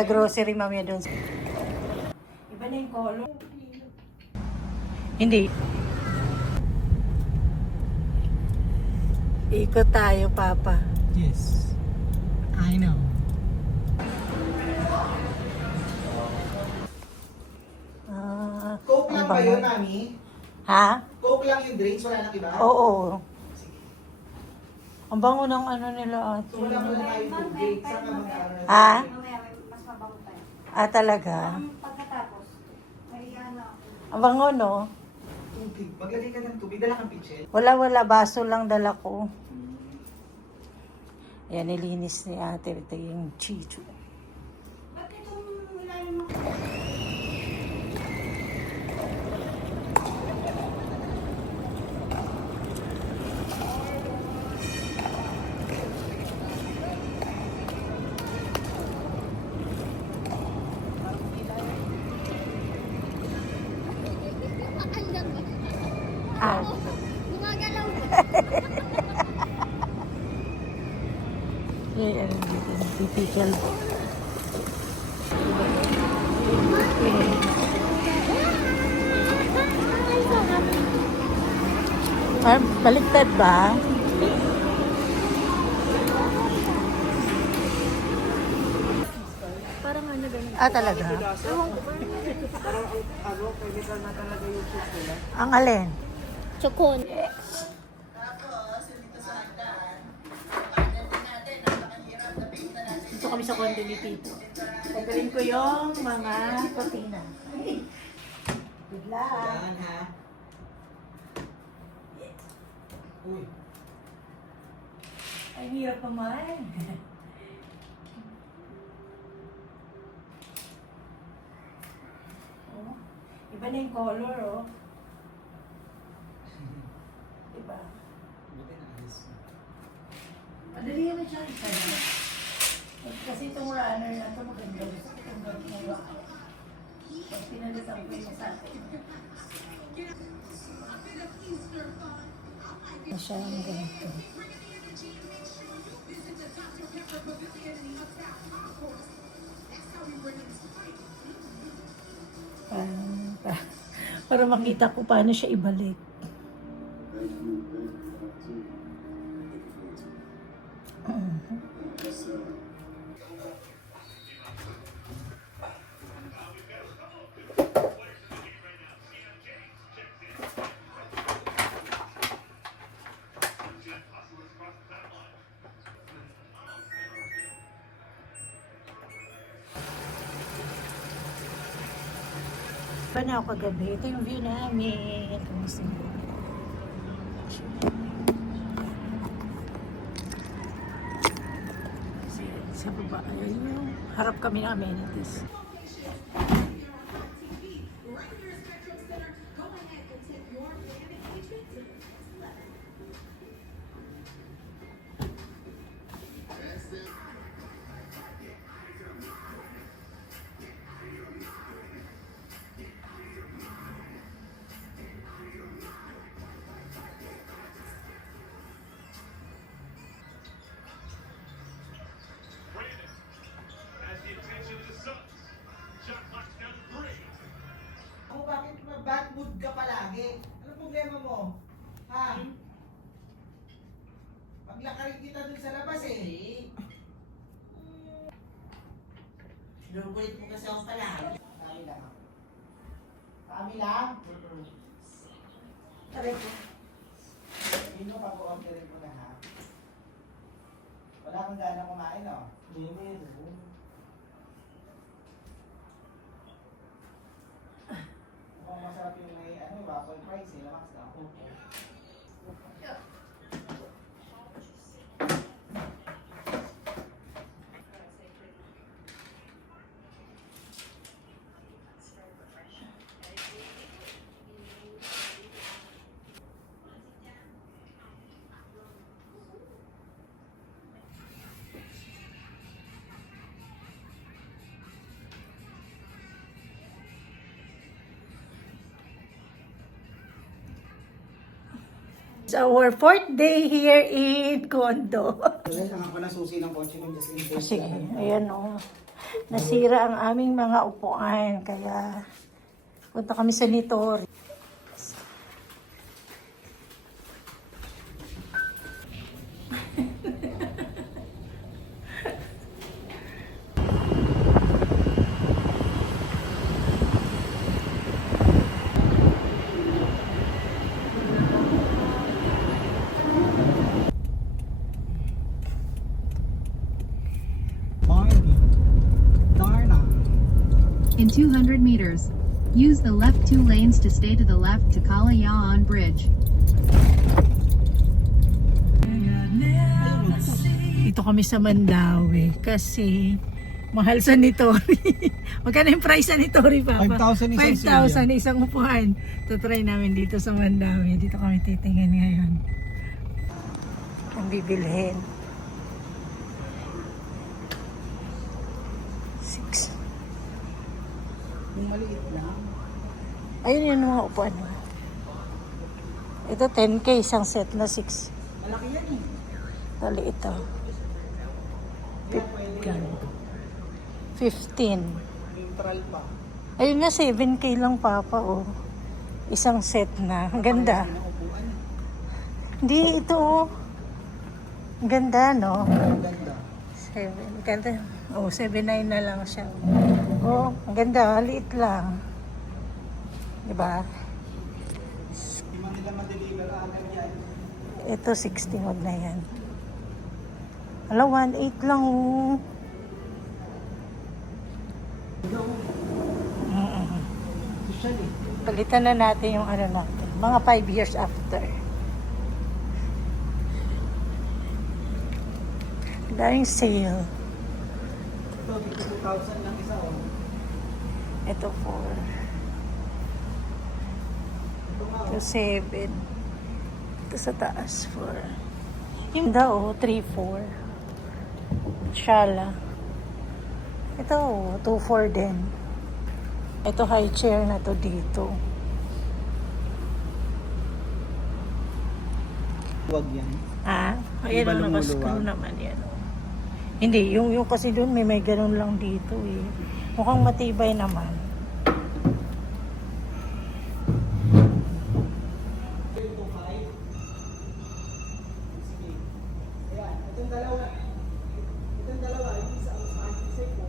Grocery mamaya doon. Iba na yung color. Hindi. Ikot tayo, Papa. Yes. I know. Coke lang ang ba bango. yun, Mami? Ha? Coke lang yung drinks, wala nang iba? Oo. Ang bango ng ano nila ate. So wala mo na tayong food drinks, saan ka mag-aaral? Ha? Mamaya mas mabango tayo. Ah, talaga? Pagkatapos, may ano ako. Ang bango, no? Tubig. Maglagay ka ng tubig, dala kang pitchel. Wala. Baso lang dala ko. Ayan, nilinis ni ate. Ito yung chicho. Ba't itong ilalim mo? Ah. Gumagalaw. Ayan, dito. Typical. Ah, baliktad ba? Parang ano ganun. Ah, talaga? Parang ano, chemical na talaga yung soup nila. Ang alin? Chocon. Dito kami sa condo ni Tito. Tagalin ko yung mga protina. Good luck. Yan, ha? Uy. Ay, hirap naman. Oh, iba na yung color, oh. Diba? Buti na ayos. Madali naman siya. Kasi itong runner na ito maganda. Gusto ko itong gagawa. Pag pinalitan ko yung sa akin. Siya ang ganito. Para makita ko paano siya ibalik. Pa na ako kagabi. Ito yung view namin. Kamusta mo? Sa baba. Ayun. Harap kami ng amenities. Ako, bakit bad mood ka palagi? Ano problema mo? Ha? Paglakarin kita dun sa labas eh. Sinubulit mo kasi ako palagi. Kami lang ako. Kami lang? Taray ko. Hindi mo pag-orderin mo na ha? Wala kang gana kumain, no? Hindi. Mukhang masarap yung may waffle fries eh. Lamas na ako. It's our 4th day here in condo. Kailangan ko na susi ng kotse ng just in case. Sige, ayan o. nasira ang aming mga upuan. Kaya punta kami sa Nitori. In 200 meters, use the left 2 lanes to stay to the left to Kalayaan Bridge. Dito kami sa Mandawi kasi mahal sa Nitori. Magkano yung price sa Nitori, Papa? 5,000 isang 5,000 isang upuan. Try namin dito sa Mandawi. Dito kami titingin ngayon. Ang bibilhin. 6. Yung maliit lang. Ayun yung mga upuan. Ito 10K isang set na 6. Malaki yan eh. Dali ito. Yan. 15. Neutral pa. Ayun nga 7K lang, Papa, oh. Isang set na. Ang ganda. Pinaupuan. Hindi ito, oh. Ang ganda, no? Ang ganda. 7. Ganda. Oh, 7.9 na lang siya. Oh, ang ganda. Liit lang. Diba? Hindi man nila ma-deliver agad yan. Ito 60 wag na yan. Ala, 1.8 lang, oh. Social eh. Palitan na natin yung ano natin. Mga 5 years after. Daming sale. Ito, dito 2,000 lang isa oh. Ito 4. Ito 7. Ito sa taas 4. Yung daw, 3-4. Shala. Ito, 2-4 din. Ito high chair na to dito. Huwag yan. Ah, ayan Iba ang lumuluwag. nakascrew naman yan. Hindi, yung kasi doon may ganun lang dito eh. Mukhang matibay naman. Ayan, itong dalawa. Itong dalawa, yung isa ang isa ko.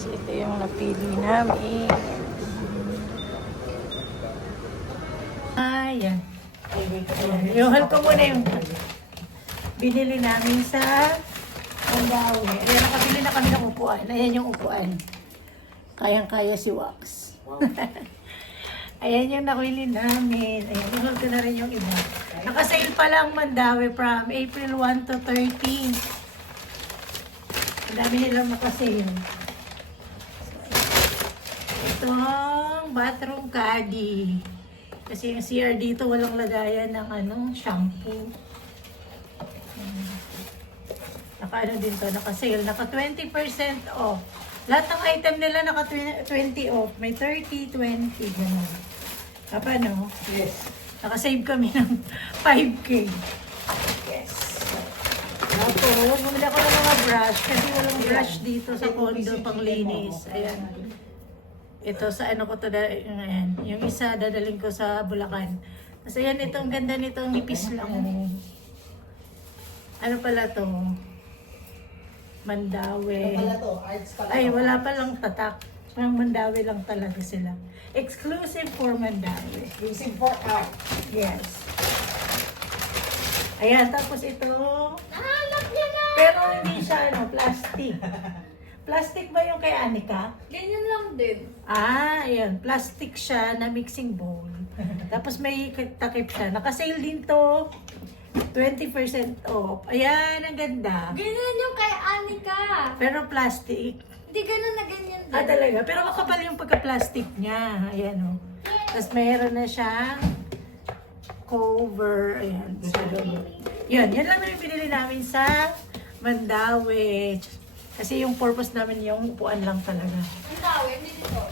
So, ito yung napili namin. Ayan. Inuhan ko muna yung binili namin sa Mandawi. Ayan, nakabili na kami ng upuan. Ayan yung upuan. Kayang-kaya si Wax. Ayan yung nakabili namin. Ayan, inuhan ko na rin yung iba. Nakasale pa lang Mandawi from April 1 to 13. Ang dami nilang nakasale. Itong bathroom caddy. Kasi yung CR dito walang lagayan ng shampoo. Naka din to, naka-sale, naka 20% off. Lahat ng item nila naka 20 off. May 30, 20, gano'n. Papa, no? Yes. Naka-save kami ng 5K. Yes. Tapos, bumili ako ng mga brush kasi walang brush dito sa condo pang linis. Ayan. Ito sa ko to, ayan. Yung isa dadaling ko sa Bulacan. Kasi ayan, ito ang ganda nito, nipis lang. Ano pala to? Mandawi. Ano pala to? Arts pala. Ay, wala palang tatak. Parang Mandawi lang talaga sila. Exclusive for Mandawi. Exclusive for art. Yes. Ayan, tapos ito. Nahanap niya na! Pero hindi siya, plastic. Plastic ba yung kay Anika? Ganyan lang din. Ah, ayan. Plastic siya na mixing bowl. Tapos may takip siya. Naka-sale din to. 20% off. Ayan, ang ganda. Ganyan yung kay Anika. Pero plastic. Hindi ganun na ganyan din. Ah, talaga. Pero makapal yung pagka-plastic niya. Ayan, oh. Tapos mayroon na siyang cover. Ayan. So, yun lang na yung binili namin sa Mandawi. Kasi yung purpose namin yung upuan lang talaga. Ang tawin, hindi dito.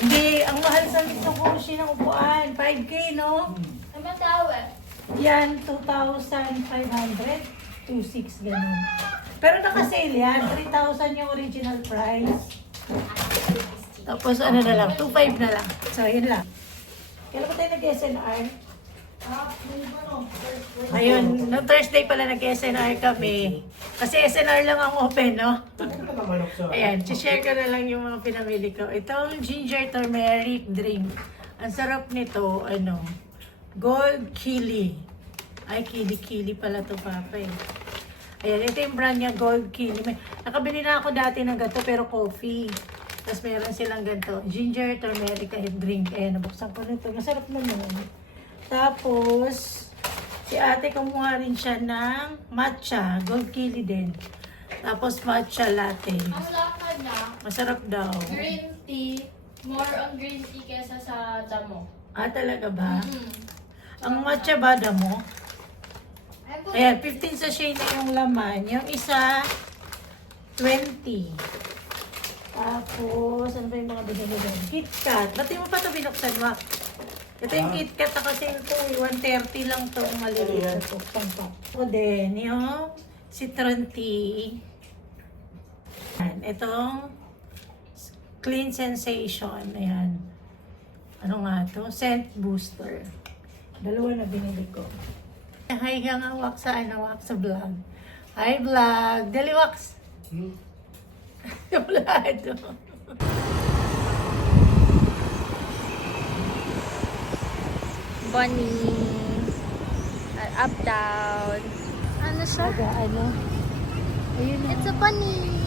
Hindi, ang mahal sa Mitsubishi ng upuan. 5K, no? Ang matawin. Yan, 2,500. 2,600, ganun. Pero naka-sale yan. 3,000 yung original price. Tapos ano na lang, 2,500 na lang. So, yun lang. Kailan ba tayo nag-SNR? Ayun, no Thursday pala nag-SNR kami. Kasi SNR lang ang open, no? Ayan, share ko na lang yung mga pinamili ko. Itong ginger turmeric drink. Ang sarap nito, Gold Kili. Ay, Kili pala to, Papa eh. Ayan, ito yung brand niya, Gold Kili. Nakabili na ako dati ng ganito, pero coffee. Tapos meron silang ganito, ginger turmeric drink. Ayan, nabuksan ko nito. Masarap naman. Tapos, si ate kumuha rin siya ng matcha, Gold Kili din. Tapos matcha latte. Ang laka na, Masarap daw. green tea, more on green tea kesa sa damo. Ah, talaga ba? Mm. Ang matcha ba damo? Ay, Ayan, 15 sachet na yung laman. Yung isa, 20. Tapos, ano ba yung mga binili doon? KitKat. Ba't di mo pa ito binuksan, Wak? Ito yung KitKat na kasi ito, 130 lang ito, maliliit na ito. O din, yung citron tea. Ayan, itong Clean Sensation. Ayan. Ano nga to? Scent Booster. Dalawa na binili ko. Hi ka nga, Wak, sa Wak, sa vlog. Hi, vlog. Dali, Wax. Kaplado. bunny. Up, down. Ano siya? Ayun na. It's a bunny.